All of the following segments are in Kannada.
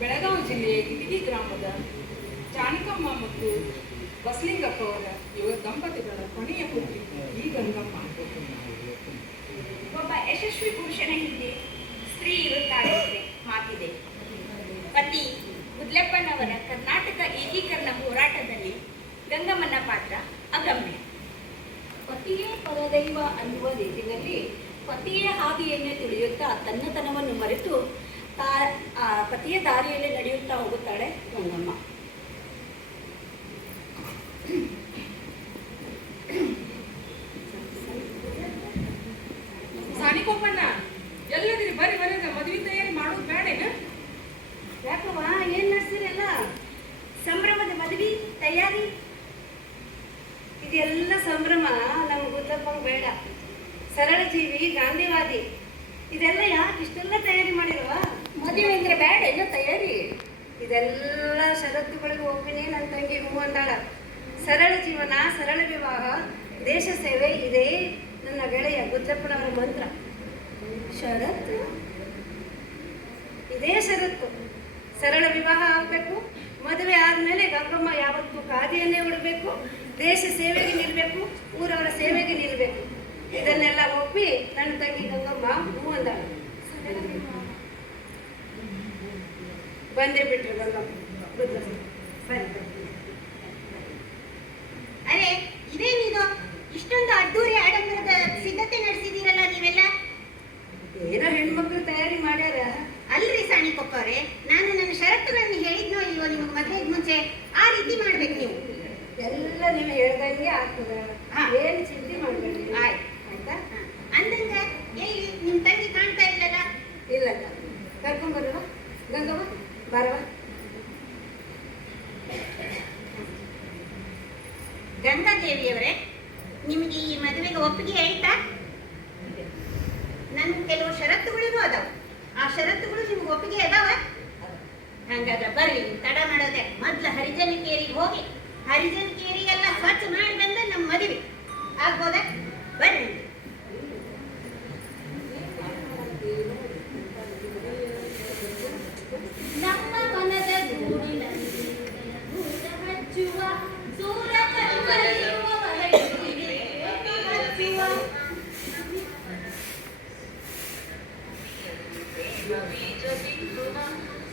ಬೆಳಗಾವಿ ಜಿಲ್ಲೆಯ ಇಟಗಿ ಗ್ರಾಮದ ಜಾನಕಮ್ಮ ಮತ್ತು ಬಸಲಿಂಗಪ್ಪ ಅವರ ದಂಪತಿಗಳ ಕೊನೆಯ ಪುತ್ರಿ ಈ ಗಂಗಮ್ಮ. ಒಬ್ಬ ಯಶಸ್ವಿ ಪುರುಷನ ಹಿಂದೆ ಸ್ತ್ರೀ ಇರುತ್ತಾಳೆ ಎಂಬ ಮಾತಿದೆ. ಪತಿ ಗುದ್ಲೆಪ್ಪನವರ ಕರ್ನಾಟಕ ಏಕೀಕರಣ ಹೋರಾಟದಲ್ಲಿ ಗಂಗಮ್ಮನ ಪಾತ್ರ ಅಗಮ್ಯ. ಪತಿಯೇ ಪರದೈವ ಅನ್ನುವ ನಿಟ್ಟಿನಲ್ಲಿ ಪತಿಯ ಹಾದಿಯನ್ನೇ ತುಳಿಯುತ್ತಾ ತನ್ನತನವನ್ನು ಮರೆತು ಪತಿಯ ದಾರಿಯಲ್ಲಿ ನಡೆಯುತ್ತಾ ಹೋಗುತ್ತಾಳೆ ಗಂಗಮ್ಮ. ಸಾನಿಕೋಪಣ್ಣ ಎಲ್ಲದಿರಿ ಬರೀ ಬರೀ ಮದುವೆ ತಯಾರಿ ಮಾಡೋದು ಬೇಡೇನ? ಯಾಕವ್ವ, ಏನ್ ನಡೆಸಿರಲ್ಲ? ಸಂಭ್ರಮದ ಮದುವೆ ತಯಾರಿ. ಇದೆಲ್ಲ ಸಂಭ್ರಮ ನಮ್ಗೆ ಗುದ್ದಪ್ಪಂಗೆ ಬೇಡ. ಸರಳ ಜೀವಿ, ಗಾಂಧಿವಾದಿ, ಇದೆಲ್ಲ ಯಾಕೆ ಇಷ್ಟೆಲ್ಲ ತಯಾರಿ ಮಾಡಿರುವ? ಮದುವೆ ಅಂದ್ರೆ ಬೇಡ ಏನೋ ತಯಾರಿ. ಇದೆಲ್ಲ ಷರತ್ತುಗಳಿಗೆ ಒಪ್ಪಿನೇ ನನ್ನ ತಂಗಿ ಹೂ ಅಂದಾಳ. ಸರಳ ಜೀವನ, ಸರಳ ವಿವಾಹ, ದೇಶ ಸೇವೆ, ಇದೇ ನನ್ನ ಗೆಳೆಯ ಗುದ್ದಪ್ಪನವರ ಮಂತ್ರ. ಷರತ್ತು? ಇದೇ ಷರತ್ತು. ಸರಳ ವಿವಾಹ ಆಗಬೇಕು, ಮದುವೆ ಆದಮೇಲೆ ಗಂಗಮ್ಮ ಯಾವತ್ತೂ ಖಾದಿಯನ್ನೇ ಉಡಬೇಕು, ದೇಶ ಸೇವೆಗೆ ನಿಲ್ಲಬೇಕು, ಊರವರ ಸೇವೆಗೆ ನಿಲ್ಲಬೇಕು. ಇದನ್ನೆಲ್ಲ ಒಪ್ಪಿ ನನ್ನ ತಂಗಿ ಗಂಗಮ್ಮ ಹೂ ಅಂದಾಳ. ಬಂದೇ ಬಿಟ್ರು ಗಂಗಮ್ಮ. ಅರೆ, ಇದೇನಿದು? ಇಷ್ಟೊಂದು ಅದ್ದೂರಿ ಆಡಂಬರದ ಸಿದ್ಧತೆ ನಡೆಸಿದ್ದೀರಲ್ಲ ನೀವೆಲ್ಲ? ಏನೋ ಹೆಣ್ಮಕ್ಳು ತಯಾರಿ ಮಾಡ್ಯಾರ. ಅಲ್ರಿ ಸಾಣಿಕೊಪ್ಪವ್ರೆ, ನಾನು ನನ್ನ ಷರತ್ತುಗಳನ್ನು ಹೇಳಿದ್ನೋ ಇಲ್ವೋ ನಿಮಗೆ ಮದುವೆಗೆ ಮುಂಚೆ? ಆ ರೀತಿ ಮಾಡ್ಬೇಕು ನೀವು. ಎಲ್ಲ ನೀವು ಹೇಳ್ದಂಗೆ ಆಗ್ತದೆ. ಏನು ಚಿಂತೆ ಮಾಡಬೇಡಿ. ಆಯ್ತಾ? ಅಂದಂಗ ಎಲ್ಲಿ ನಿಮ್ಮ ತಂಗಿ ಕಾಣ್ತಾ ಇಲ್ಲಲ್ಲ? ಇಲ್ಲ, ಕರ್ಕೊಂಡ್ಬರುವ ಗಂಗವ್ವ, ಬರವ. ಗಂಗಾದೇವಿಯವರೇ, ನಿಮಗೆ ಈ ಮದುವೆಗೆ ಒಪ್ಪಿಗೆ ಆಯ್ತಾ? ನನ್ನ ಕೆಲವು ಷರತ್ತುಗಳಿಗೂ ಅದಾವ. ಆ ಷರತ್ತುಗಳು ನಿಮ್ಗೆ ಒಪ್ಪಿಗೆ ಅದಾವ? ಹಂಗಾದ್ರೆ ಬರ್ರಿ, ತಡ ಮಾಡೋದೆ. ಮೊದ್ಲು ಹರಿಜನ ಕೇರಿಗೆ ಹೋಗಿ ಹರಿಜನ ಕೇರಿಗೆಲ್ಲ ಸ್ವಚ್ಛ ಮಾಡಿ ಬಂದ ನಮ್ಮ ಮದುವೆ ಆಗ್ಬೋದ? ಬರ್ರಿ. ನಮ್ಮ ಮನದ ಗೂಡಿನಲ್ಲಿ ಹಚ್ಚುವ ಸೂರ ಕರುವಲಿಯುವ ಮರಳಿಗೆ ಹಚ್ಚುವ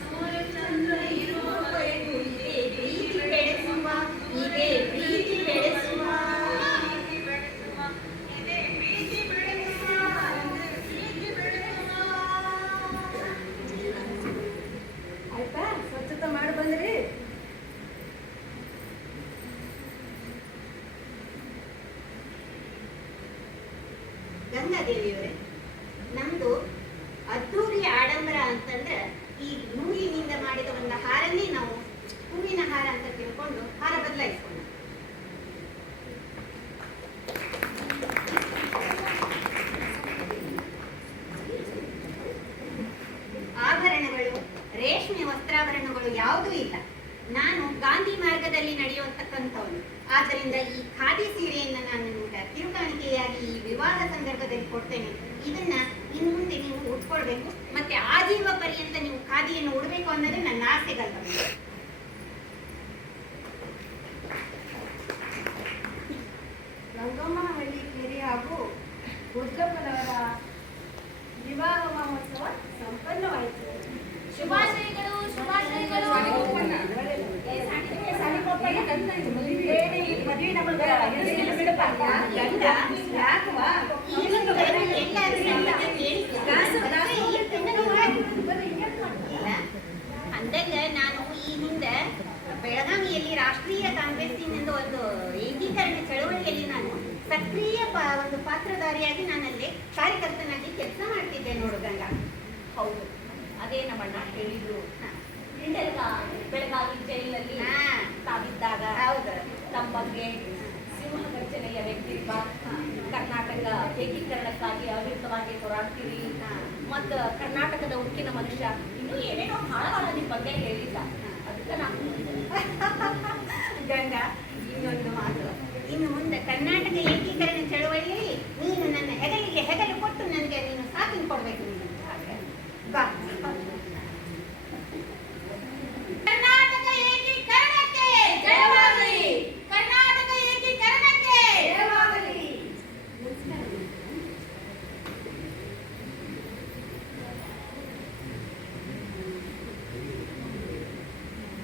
ಸೂರ್ಯಚಂದ್ರ ಇರುವ ಇದೇ ಪ್ರೀತಿ ಬೆಳೆಸುವ, ಇದೇ ಪ್ರೀತಿ ಬೆಳೆಸುವ, ಇದೇ ಪ್ರೀತಿ ಬೆಳೆಸುವ, ಪ್ರೀತಿ ಬೆಳೆಸುವ. ಆಯ್ತಾ? ಸ್ವಚ್ಛತೆ ಮಾಡಿ ಬಂದ್ರಿ? ಗಂಗಾದೇವಿಯವರೇ, ನಮ್ದು ಅದ್ದೂರಿ ಆಡಂಬರ ಅಂತಂದ್ರೆ ಈ ನೂಲಿನಿಂದ ಮಾಡಿದ ಒಂದು ಹಾರನ್ನೇ ನಾವು ಹೂವಿನ ಹಾರ ಅಂತ ತಿಳ್ಕೊಂಡು ಹಾರ ಬದಲಾಯಿಸ್ಕೊಂಡು ಆಭರಣಗಳು, ರೇಷ್ಮೆ ವಸ್ತ್ರಾಭರಣಗಳು ಯಾವುದೂ ಇಲ್ಲ. ನಾನು ಗಾಂಧಿ ಮಾರ್ಗದಲ್ಲಿ ನಡೆಯುವಂತಕ್ಕಂಥವನು. ಆದ್ದರಿಂದ ಈ ಖಾದಿ ಸೀರೆಯನ್ನು ನಾನು ನಿಮಗೆ ಕಿರುಕಾಣಿಕೆಯಾಗಿ ಈ ವಿವಾಹ ಸಂದರ್ಭದಲ್ಲಿ ಕೊಡ್ತೇನೆ. ಇದನ್ನ ಇನ್ನು ಮುಂದೆ ನೀವು ಉಟ್ಕೊಳ್ಬೇಕು, ಮತ್ತೆ ಆಜೀವ ಪರ್ಯಂತ ನೀವು ಖಾದಿಯನ್ನು ಉಡಬೇಕು ಅನ್ನೋದೇ ನನ್ನ ಆಸೆಗಲ್ಲ. ಗಂಗಮ್ಮನಹಳ್ಳಿ ಕೆರೆ ಹಾಗೂ ಗುದ್ದಪ್ಪನವರ ವಿವಾಹ ಮಹೋತ್ಸವ ಸಂಪನ್ನವಾಯಿತು. ಶುಭಾಶಯಗಳು, ಶುಭಾಶಯಗಳು. ಸಾನಿಕೋಪಣ್ಣ, ಅಂದಾಗ ನಾನು ಈ ಹಿಂದೆ ಬೆಳಗಾವಿಯಲ್ಲಿ ರಾಷ್ಟ್ರೀಯ ಕಾಂಗ್ರೆಸ್ಸಿನಿಂದ ಒಂದು ಏಕೀಕರಣ ಚಳವಳಿಯಲ್ಲಿ ನಾನು ಸಕ್ರಿಯ ಒಂದು ಪಾತ್ರಧಾರಿಯಾಗಿ ನಾನಲ್ಲಿ ಕಾರ್ಯಕರ್ತನಾಗಿ ಕೆಲಸ ಮಾಡ್ತಿದ್ದೆ ನೋಡು ಗಂಗಾ. ಹೌದು, ಅದೇ ನಮ್ಮಣ್ಣ ಹೇಳಿದ್ರು. ಬೆಳಗಾವಿ ಜೈಲಿನಲ್ಲಿ ತಾವಿದ್ದಾಗ ಹೌದು, ನಮ್ಮ ಬಗ್ಗೆ ಸಿಂಹಗರ್ಜನೆಯ ವ್ಯಕ್ತಿತ್ವ, ಕರ್ನಾಟಕ ಏಕೀಕರಣಕ್ಕಾಗಿ ಅವಿರತವಾಗಿ ಹೋರಾಡ್ತೀರಿ, ಮತ್ತು ಕರ್ನಾಟಕದ ಉಕ್ಕಿನ ಮನುಷ್ಯ, ಇನ್ನೂ ಏನೇನೋ ಹಾಳ ನಿಮ್ಮ ಬಗ್ಗೆ ಹೇಳಿಲ್ಲ. ಅದಕ್ಕೆ ನಾನು ಗಂಗಾ, ಇನ್ನೊಂದು ಮಾತು. ಇನ್ನು ಮುಂದೆ ಕರ್ನಾಟಕ ಏಕೀಕರಣ ಚಳವಳಿಯಲ್ಲಿ ನೀನು ನನ್ನ ಹೆಗಲಿಗೆ ಹೆಗಲು ಕೊಟ್ಟು ನನಗೆ ನೀನು ಸಾಥ್ ಕೊಡ್ಬೇಕು. ನೀನು ಬಾ.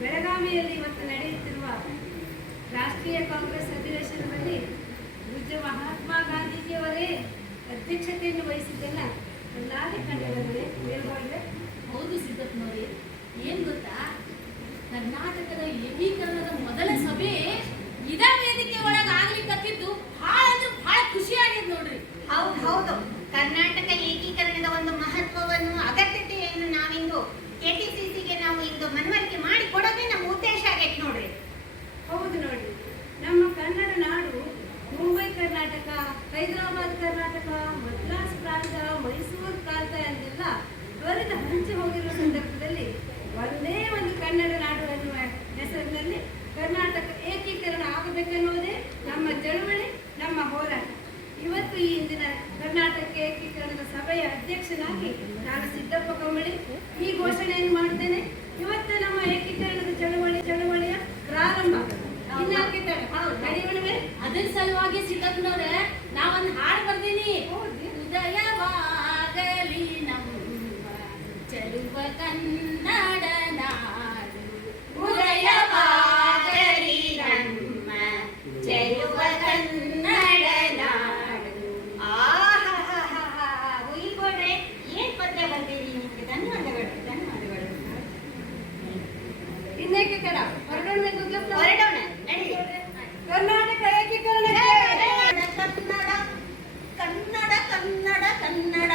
ಬೆಳಗಾವಿಯಲ್ಲಿ ಇವತ್ತು ನಡೆಯುತ್ತಿರುವ ರಾಷ್ಟ್ರೀಯ ಕಾಂಗ್ರೆಸ್ ಅಧಿವೇಶನದಲ್ಲಿ ಪೂಜ್ಯ ಮಹಾತ್ಮ ಗಾಂಧೀಜಿಯವರೇ ಅಧ್ಯಕ್ಷತೆಯನ್ನು ವಹಿಸಿದ್ದನ್ನ ನಾನೇ ಕಂಡಿದ್ದೇನೆ. ಹೇಳ್ಬೋದ್ರೆ ಹೌದು ಸಿದ್ದಪ್ಪನವ್ರೆ, ಏನ್ ಗೊತ್ತಾ, ಕರ್ನಾಟಕದ ಏಕೀಕರಣದ ಮೊದಲ ಸಭೆ ಇದ ವೇದಿಕೆ ಒಳಗೆ ಆಗ್ಲಿಕ್ಕತ್ತಿದ್ದು ಬಹಳ ಅಂದ್ರೆ ಬಹಳ ಖುಷಿ ಆಗಿದ್ ನೋಡ್ರಿ. ಹೌದು, ಕರ್ನಾಟಕ ಏಕೀಕರಣದ ಒಂದು ಮಹತ್ವವನ್ನು ಅಗತ್ಯತೆಯನ್ನು ನಾವಿಂದು ಕೆಟಿಸಿಸಿಗೆ ನಾವು ಇಂದು ಮನವರಿಕೆ ಮಾಡಿ ಕೊಡೋದೇ ನಮ್ಮ ಉದ್ದೇಶ ಆಗೈತೆ ನೋಡ್ರಿ. ಹೌದು ನೋಡಿ, ನಮ್ಮ ಕನ್ನಡ ನಾಡು ಮುಂಬೈ ಕರ್ನಾಟಕ, ಹೈದರಾಬಾದ್ ಕರ್ನಾಟಕ, ಮದ್ರಾಸ್ ಪ್ರಾಂತ, ಮೈಸೂರು ಪ್ರಾಂತ ಎಂದೆಲ್ಲ ತ್ವರಿತ ಹಂಚಿ ಹೋಗಿರುವ ಸಂದರ್ಭದಲ್ಲಿ ಒಂದೇ ಒಂದು ಕನ್ನಡ ನಾಡು ಎನ್ನುವ ಹೆಸರಿನಲ್ಲಿ ಕರ್ನಾಟಕ ಏಕೀಕರಣ ಆಗಬೇಕೆನ್ನುವುದೇ ನಮ್ಮ ಚಳುವಳಿ, ನಮ್ಮ ಹೋರಾಟ. ಇವತ್ತು ಈ ಇಂದಿನ ಕರ್ನಾಟಕ ಏಕೀಕರಣದ ಸಭೆಯ ಅಧ್ಯಕ್ಷನಾಗಿ ನಾನು ಸಿದ್ದಪ್ಪ ಕಂಬಳಿ ಈ ಘೋಷಣೆಯನ್ನು ಮಾಡುತ್ತೇನೆ. ಇವತ್ತು ನಮ್ಮ ಏಕೀಕರಣದ ಚಳುವಳಿಯ ಪ್ರಾರಂಭ ಇನ್ನಾಗಿದ್ದಾರೆ. ಅದ್ರ ಸಲುವಾಗಿ ಸಿದ್ದಪ್ಪನವ್ರೆ ನಾವೊಂದು ಹಾಡು ಬರ್ತೀನಿ. ಉದಯವಾಗಲಿ ನಮ್ಮ ಚಲುವ ಕನ್ನಡ ನಾಡು, ಉದಯವಾಗಲಿ ನಮ್ಮ ಚೆಲುವ ಕನ್ನಡ ನಾಡು. ಹುಯಿಲ್ಬೋಡ್ರೆ, ಏನ್ ಪದ್ಯ ಬಂದಿರಿ ನಿಮ್ಗೆ? ಧನ್ಯವಾದಗಳು. ಇನ್ನೇಕೆ ಕಡ ಹೊರಡೋಣ ನಡಿ. ಕರ್ನಾಟಕ ಏಕೀಕರಣ. ಕನ್ನಡ ಕನ್ನಡ ಕನ್ನಡ ಕನ್ನಡ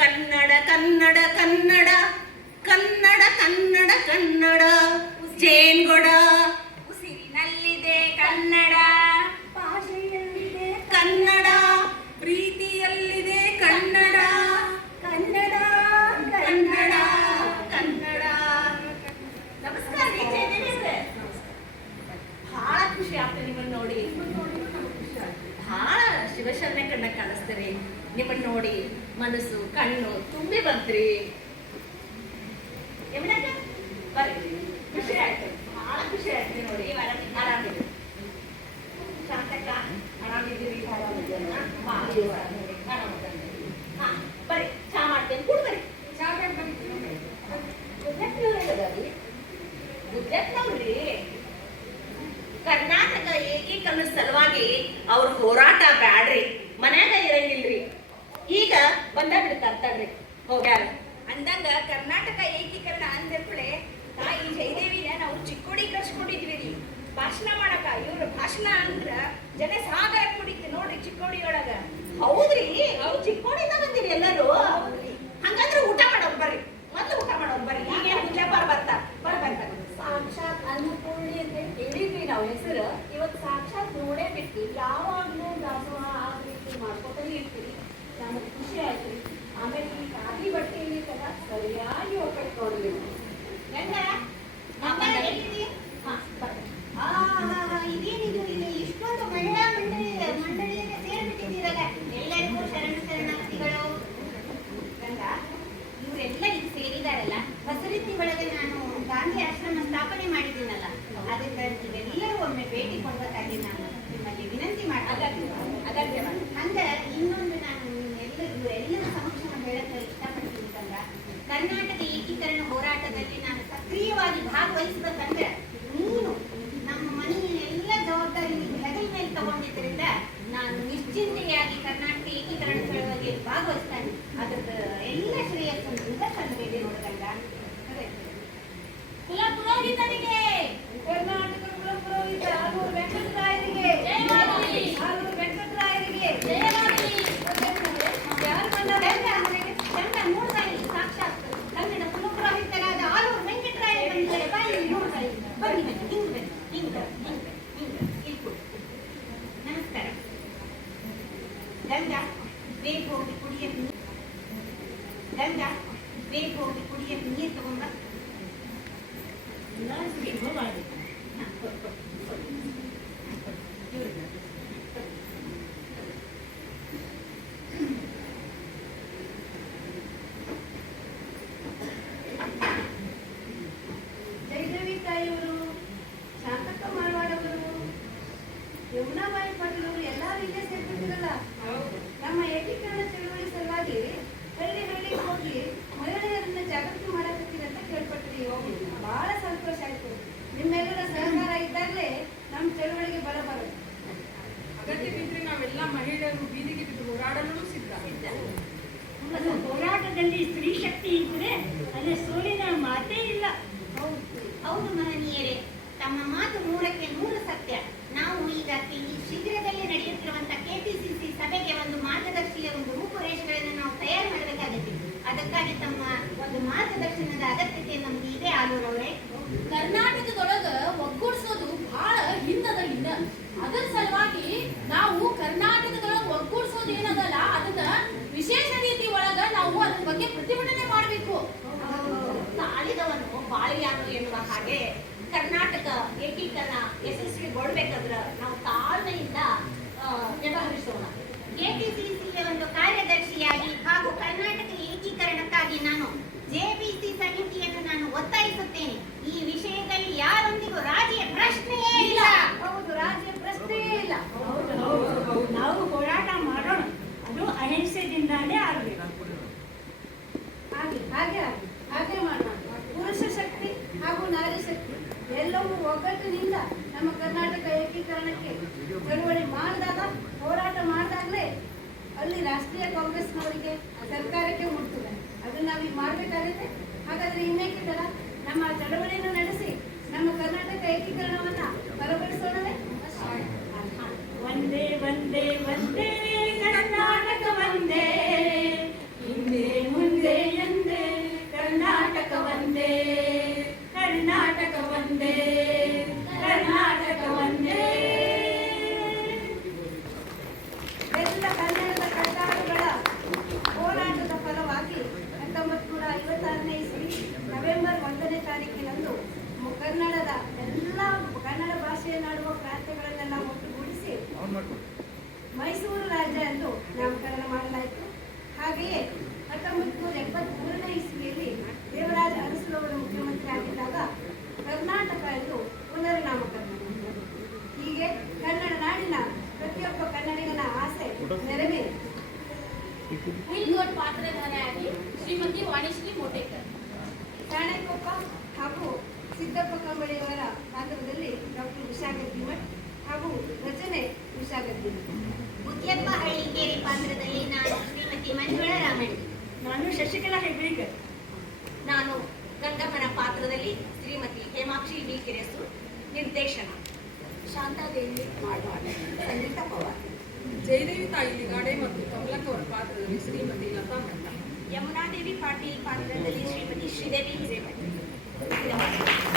ಕನ್ನಡ ಕನ್ನಡ ಕನ್ನಡ ಕನ್ನಡ ಕನ್ನಡ ಕನ್ನಡ ಜೇನ್ಗೊಡ ಉಸಿರಿನಲ್ಲಿದೆ ಕನ್ನಡ, ಭಾಷೆಯಲ್ಲಿದೆ ಕನ್ನಡ, ಪ್ರೀತಿಯಲ್ಲಿದೆ ಕನ್ನಡ, ಕನ್ನಡ ಕನ್ನಡ ಕನ್ನಡ. ನಮಸ್ಕಾರ ಜಯದೇವಿಯವರೇ. ಬಹಳ ಖುಷಿ ಆಗ್ತದೆ ನಿಮ್ಮನ್ನ ನೋಡಿ. ಬಹಳ ಶಿವಶರಣ ಕಣ್ಣ ಕಾಣಿಸ್ತೀರಿ. ನಿಮ್ಮನ್ನ ನೋಡಿ ಮನಸ್ಸು ಕಣ್ಣು ತುಂಬಿ ಬಂತ್ರಿ. ಯಮುನಕ್ಕ ಬರ್ರಿ, ಖುಷಿ ಆಯ್ತು, ಬಹಳ ಖುಷಿ ಆಯ್ತು ನೋಡಿ. ಆರಾಮಿದ್ದೀರಿ ಶಾಂತಕ್ಕ? ಆರಾಮಿದ್ದೀರಿ? ಹಾ ಬರ್ರಿ, ಚಾ ಮಾಡ್ತೇನೆ, ಕೂಡ ಬರ್ರಿ. ಚಾ ಬೇಡ ಬನ್ನಿ. ಗುಜರಾತ್ನವ್ರಿ ಕರ್ನಾಟಕ ಏಕೀಕರಣದ ಸಲುವಾಗಿ ಅವ್ರ ಹೋರಾಟ ಬ್ಯಾಡ್ರಿ, ಮನ್ಯಾಗ ಇರಂಗಿಲ್ರಿ. ಈಗ ಬಂದ ಬಿಡ್ತಾರ ತಡ್ರಿ, ಹೋಗ್ಯಾರ. ಅಂದಂಗ ಕರ್ನಾಟಕ ಏಕೀಕರಣ ಅಂದ್ರೇ ತಾಯಿ ಜಯದೇವಿನ ನಾವು ಚಿಕ್ಕೋಡಿ ಕರ್ಸ್ಕೊಂಡಿದ್ವಿ ರೀ ಭಾಷಣ ಮಾಡಕ. ಇವ್ರ ಭಾಷಣ ಅಂದ್ರ ಜನ ಸಾಗರ ಕುಡಿತು ನೋಡ್ರಿ ಚಿಕ್ಕೋಡಿ ಒಳಗ. ಹೌದ್ರಿ, ಅವ್ರು ಚಿಕ್ಕೋಡಿಂದ ಬಂದಿರಿ ಎಲ್ಲರೂ. ಹಂಗಂದ್ರೆ ಊಟ ಮಾಡೋರು ಬರ್ರಿ, ಮೊದ್ಲು ಊಟ ಮಾಡೋರು ಬರ್ರಿ. ಈಗೇನು ಹುಚ್ಚಪ್ಪಾರ ಬರ್ತಾರ, ಬರ್ರಿ. ಸಾಕ್ಷಾತ್ ಅನ್ನಪೂರ್ಣಿ ಅಂತ ಹೇಳಿದ್ವಿ ನಾವು ಹೆಸರು. ಇವತ್ತು ಸಾಕ್ಷಾತ್ ನೋಡೇ ಬಿಟ್ಟು ಯಾವಾಗ್ಲೂ ದಾಸೋಹ ಆ ರೀತಿ ಮಾಡ್ಕೊತಾನೆ ಇರ್ತೀರಿ. ನಮಗೆ ಖುಷಿ ಆಯ್ತು. ಆಮೇಲೆ ಈ ಖಾದಿ ಬಟ್ಟೆಯಲ್ಲಿ ತರ ಸರಿಯಾಗಿ ಒಕ್ಕಟ್ಕೊಂಡಿವಿ. ಗಂಡ ಎಲ್ಲಿದೆ? ಹಾ ಬರ್ರಿ. ಇದೇನಿದು, ಇಲ್ಲಿ ಇಷ್ಟೊಂದು ಮಂಡಳಿಯಲ್ಲಿ ಸೇರ್ಬಿಟ್ಟಿದ್ದೀರಲ್ಲ. ಎಲ್ಲರಿಗೂ ಶರಣಾರ್ಥಿಗಳು. ಗಂಗ, ಇವರೆಲ್ಲ ಇಲ್ಲಿ ಸೇರಿದಾರಲ್ಲ. ಹೊಸರೀತಿ ಒಳಗೆ ನಾನು ಗಾಂಧಿ ಆಶ್ರಮ ಸ್ಥಾಪನೆ ಮಾಡಿದ್ದೀನಲ್ಲ, ಅದರಿಂದ ನೀವೆಲ್ಲರೂ ಒಮ್ಮೆ ಭೇಟಿ ಕೊಡ್ಬೇಕಾಗಿ ನಾನು ನಿಮ್ಮಲ್ಲಿ ವಿನಂತಿ ಅಗತ್ಯ. ಹಂಗ ಇನ್ನೊಂದು ನಾನು ಎಲ್ಲರ ಸಮಕ್ಷ ಹೇಳಕ್ಕೆ ಇಷ್ಟಪಡ್ತೀನಿ ಗಂಗ. ಕರ್ನಾಟಕ ಏಕೀಕರಣ ಹೋರಾಟದಲ್ಲಿ ನಾನು ಸಕ್ರಿಯವಾಗಿ ಭಾಗವಹಿಸಬೇಕಂದ್ರೆ ನೀನು ನಮ್ಮ ಮನೆಯ ಎಲ್ಲ ಜವಾಬ್ದಾರಿ ಹೆಗಲ ಮೇಲೆ ತಗೊಂಡಿದ್ದರಿಂದ ನಾನು ನಿಶ್ಚಿಂತೆಯಾಗಿ ಕರ್ನಾಟಕ ಏಕೀಕರಣ ಚಳವಳಿಯಲ್ಲಿ ಭಾಗವಹಿಸ್ತಾನೆ. ಅದ್ರದ್ದು ಎಲ್ಲ ಶ್ರೇಯಸ್ಸನ್ನು ತಂದಿದೆ ನೋಡಗಂಗ. ಕುಲಪುರೋಹಿತರಿಗೆ, ಕರ್ನಾಟಕ ಕುಲಪುರೋಹಿತ ಆಲೂರು ವೆಂಕಟರಾಯರಿಗೆ, ಆಲೂರು ವೆಂಕಟರಾಯರಿಗೆ ಯಾರು ಬಂದ ಗಂಗ ನೋಡ್ತಾ ಇಲ್ಲಿ ಸಾಕ್ಷಾತ್ ಕನ್ನಡ ಕುಲಪುರೋಹಿತರಾದ ಆಲೂರು ವೆಂಕಟರಾಯ ಬಂದಿದ್ದಾರೆ. ಬಾಯಿ ನೋಡ್ತಾ ಇಲ್ಲಿ. ಬನ್ನಿ ಹಿಂಗ್ ಇಲ್ಲಿ ಕೂಡಿ. ನಮಸ್ಕಾರ. ಗಂಗ, ಬೇಗ ಹೋಗಿ ಕುಡಿಯಕ್ಕೆ ನೀರು ತಗೊಂಬ. ಜಯದೇವಿ ತಾಯಿಯವರು, ಶಾಂತಕ್ಕ ಮಾರವಾಡವರು, ಯಮುನಾಬಾಯಿ ಪಾಟೀಲ್ ಅವರು ಎಲ್ಲರೂ ಇಲ್ಲೇ ಸೇರ್ಬಿಟ್ಟಿರಲ್ಲ. ನಮ್ಮ ಏಕೀಕರಣ ಚಳವಳಿ ಸಲುವಾಗಿ ಹಳ್ಳಿಗೆ ಹೋಗಿ ಮಹಿಳೆಯರನ್ನ ಜಾಗೃತಿ ಮಾಡಕತ್ತೀರಿ ಅಂತ ಕೇಳ್ಪಟ್ರಿ. ಬಹಳ ಸಂತೋಷ ಆಯ್ತು. ಕರ್ನಾಟಕದಲ್ಲಿ ಸ್ತ್ರೀ ಶಕ್ತಿ ಇದ್ರೆ ಅಲ್ಲಿ ಸೋಲಿನ ಮಾತೇ ಇಲ್ಲ. ಹೌದು ಮಹನೀಯರೇ, ತಮ್ಮ ಮಾತು 100ಕ್ಕೆ 100 ಸತ್ಯ. ನಾವು ಈಗ ಶೀಘ್ರದಲ್ಲೇ ನಡೆಯುತ್ತಿರುವಂತಹ ಕೆಪಿಸಿಸಿ ಸಭೆಗೆ ಒಂದು ಮಾರ್ಗದರ್ಶಿಯ ಒಂದು ರೂಪುರೇಷೆಗಳನ್ನು ನಾವು ತಯಾರು ಮಾಡಬೇಕಾಗುತ್ತೆ. ಅದಕ್ಕಾಗಿ ತಮ್ಮ ಒಂದು ಮಾರ್ಗದರ್ಶನದ ಅಗತ್ಯತೆ ನಮ್ಗೆ ಇದೆ ಆಲೂರವರೇ. ಕರ್ನಾಟಕದೊಳಗ ಒಗ್ಗೂಡಿಸೋದು ಬಹಳ ಹಿಂದದ ಇನ್ನ. ಅದರ ಸಲುವಾಗಿ ನಾವು ಕರ್ನಾಟಕದೊಳಗ ಒಗ್ಗೂಡಿಸೋದು ಏನದಲ್ಲ ಅದನ್ನ ವಿಶೇಷ ರೀತಿ ಒಳಗ ನಾವು ಅದ್ರ ಬಗ್ಗೆ ಪ್ರತಿಭಟನೆ ಮಾಡಬೇಕು. ತಾಳಿದವನು ಬಾಳಿಯಾನು ಎನ್ನುವ ಹಾಗೆ ಕರ್ನಾಟಕ ಏಕೀಕರಣ ಯಶಸ್ವಿಗೊಳ್ಬೇಕಾದ್ರ ನಾವು ತಾಳ್ಮೆಯಿಂದ ವ್ಯವಹರಿಸೋಣ. ಕೆಪಿಸಿಸಿಯ ಒಂದು ಕಾರ್ಯದರ್ಶಿಯಾಗಿ ಹಾಗೂ ಕರ್ನಾಟಕ ಏಕೀಕರಣಕ್ಕಾಗಿ ನಾನು ಜೆಪಿಸಿ ಸಮಿತಿಯನ್ನು ನಾನು ಒತ್ತಾಯಿಸುತ್ತೇನೆ. ಈ ವಿಷಯದಲ್ಲಿ ಯಾರೊಂದಿಗೂ ರಾಜಿಯ ಪ್ರಶ್ನೆಯೇ ಇಲ್ಲ. ಹೌದು, ರಾಜ್ಯ ಪ್ರಶ್ನೆಯೇ ಇಲ್ಲ. ನಾವು ಹೋರಾಟ ಮಾಡೋಣ, ಅದು ಅಹಿಂಸೆಯಿಂದಾನೇ ಆಗಬೇಕು. ಹಾಗೆ ಮಾಡೋಣ. ಪುರುಷ ಶಕ್ತಿ ಹಾಗೂ ನಾರಿ ಶಕ್ತಿ ಎಲ್ಲವೂ ಒಗ್ಗಟ್ಟಿನಿಂದ ನಮ್ಮ ಕರ್ನಾಟಕ ಏಕೀಕರಣಕ್ಕೆ ಚಳುವಳಿ ಮಾಡಿದಾಗ, ಹೋರಾಟ ಮಾಡಿದಾಗಲೇ ಅಲ್ಲಿ ರಾಷ್ಟ್ರೀಯ ಕಾಂಗ್ರೆಸ್ನವರಿಗೆ ಸರ್ಕಾರಕ್ಕೆ ಮುಟ್ತದೆ. ಅದನ್ನ ನಾವೀಗ ಮಾಡಬೇಕಾಗುತ್ತೆ. ಹಾಗಾದ್ರೆ ಇನ್ನೇಕೆ ತರ ನಮ್ಮ ಚಳವಳಿಯನ್ನು ನಡೆಸಿ ನಮ್ಮ ಕರ್ನಾಟಕ ಏಕೀಕರಣವನ್ನ ಬಲಪಡಿಸೋಣವೇ? ಒಂದೇ ಒಂದೇ ಒಂದೇ ಕರ್ನಾಟಕ ಒಂದೇ, ಹಿಂದೆ ಮುಂದೆ ಎಂದೇ ಕರ್ನಾಟಕ ಒಂದೇ, ಕರ್ನಾಟಕ ಒಂದೇ, ಕರ್ನಾಟಕ ಒಂದೇ. ಎಲ್ಲ ಕನ್ನಡದ ಕಟ್ಟಾಳುಗಳ ಹೋರಾಟದ ಫಲವಾಗಿ 1956ನೇ ಇಸ್ವಿ ನವೆಂಬರ್ 1ನೇ ತಾರೀಕಿನಂದು ಕನ್ನಡದ ಎಲ್ಲ ಕನ್ನಡ ಭಾಷೆಯನ್ನಾಡುವ ಪ್ರಾಂತ್ಯಗಳನ್ನೆಲ್ಲ ಒಟ್ಟುಗೂಡಿಸಿ ಮೈಸೂರು ರಾಜ್ಯ ಎಂದು ನಾಮಕರಣ ಮಾಡಲಾಯಿತು. ಹಾಗೆಯೇ 1973ನೇ ಇಸ್ವಿಯಲ್ಲಿ ದೇವರಾಜ ಅರಸುರವರು ಮುಖ್ಯಮಂತ್ರಿ ಆಗಿದ್ದಾಗ ಕರ್ನಾಟಕ ಎಂದು ಪುನರ್ನಾಮಕರಣ ಮಾಡಿದರು. ಹೀಗೆ ಕನ್ನಡ ನಾಡಿನ ಪ್ರತಿಯೊಬ್ಬ ಕನ್ನಡಿಗನ ಆಸೆ ನೆರವೇರಿತು. ಹಿಲ್ಗೋಟ್ ಪಾತ್ರಧಾರಿಯಾಗಿ ಶ್ರೀಮತಿ ವಾಣಿಶ್ರೀ ಮೋಟೇಕರ್, ಸಾಣೆಕೊಪ್ಪ ಹಾಗೂ ಸಿದ್ದಪ್ಪ ಕಂಬಳಿಯವರ ಪಾತ್ರದಲ್ಲಿ ಡಾಕ್ಟರ್ ಉಷಾ ಗದ್ದಿಮಠ್ ಹಾಗೂ ರಚನೆ ಉಷಾ ಗದ್ದಿಮಠ್. ಮುತ್ಯಪ್ಪ ಹಳ್ಳಿಕೇರಿ ಪಾತ್ರದಲ್ಲಿ ನಾನು ಶ್ರೀಮತಿ ಮಂಜುಳಾ ರಾಮಣ್ಣ. ನಾನು ಶಶಿಕಲಾ ಹೆಬ್ಳೇಕರ್. ನಾನು ಗಂಗಮ್ಮನ ಪಾತ್ರದಲ್ಲಿ ಶ್ರೀಮತಿ ಹೇಮಾಕ್ಷಿ ಬಿಕೆರೆಸು. ನಿರ್ದೇಶನ ಶಾಂತಾದೇವಿ ಮಾಡ್ವಾಡ್, ಸಂಗೀತಾ ಪವಾರ್. ಜಯದೇವಿ ತಾಯಿ ಲಿಗಾಡೆ ಮತ್ತು ಕಮಲಕ್ ಅವರ ಪಾತ್ರದಲ್ಲಿ ಶ್ರೀಮತಿ ಲತಾ ಮೆಹ್ತಾ. ಯಮುನಾದೇವಿ ಪಾಟೀಲ್ ಪಾತ್ರದಲ್ಲಿ ಶ್ರೀಮತಿ ಶ್ರೀದೇವಿ ಹಿರೇಮಠ. ಧನ್ಯವಾದ.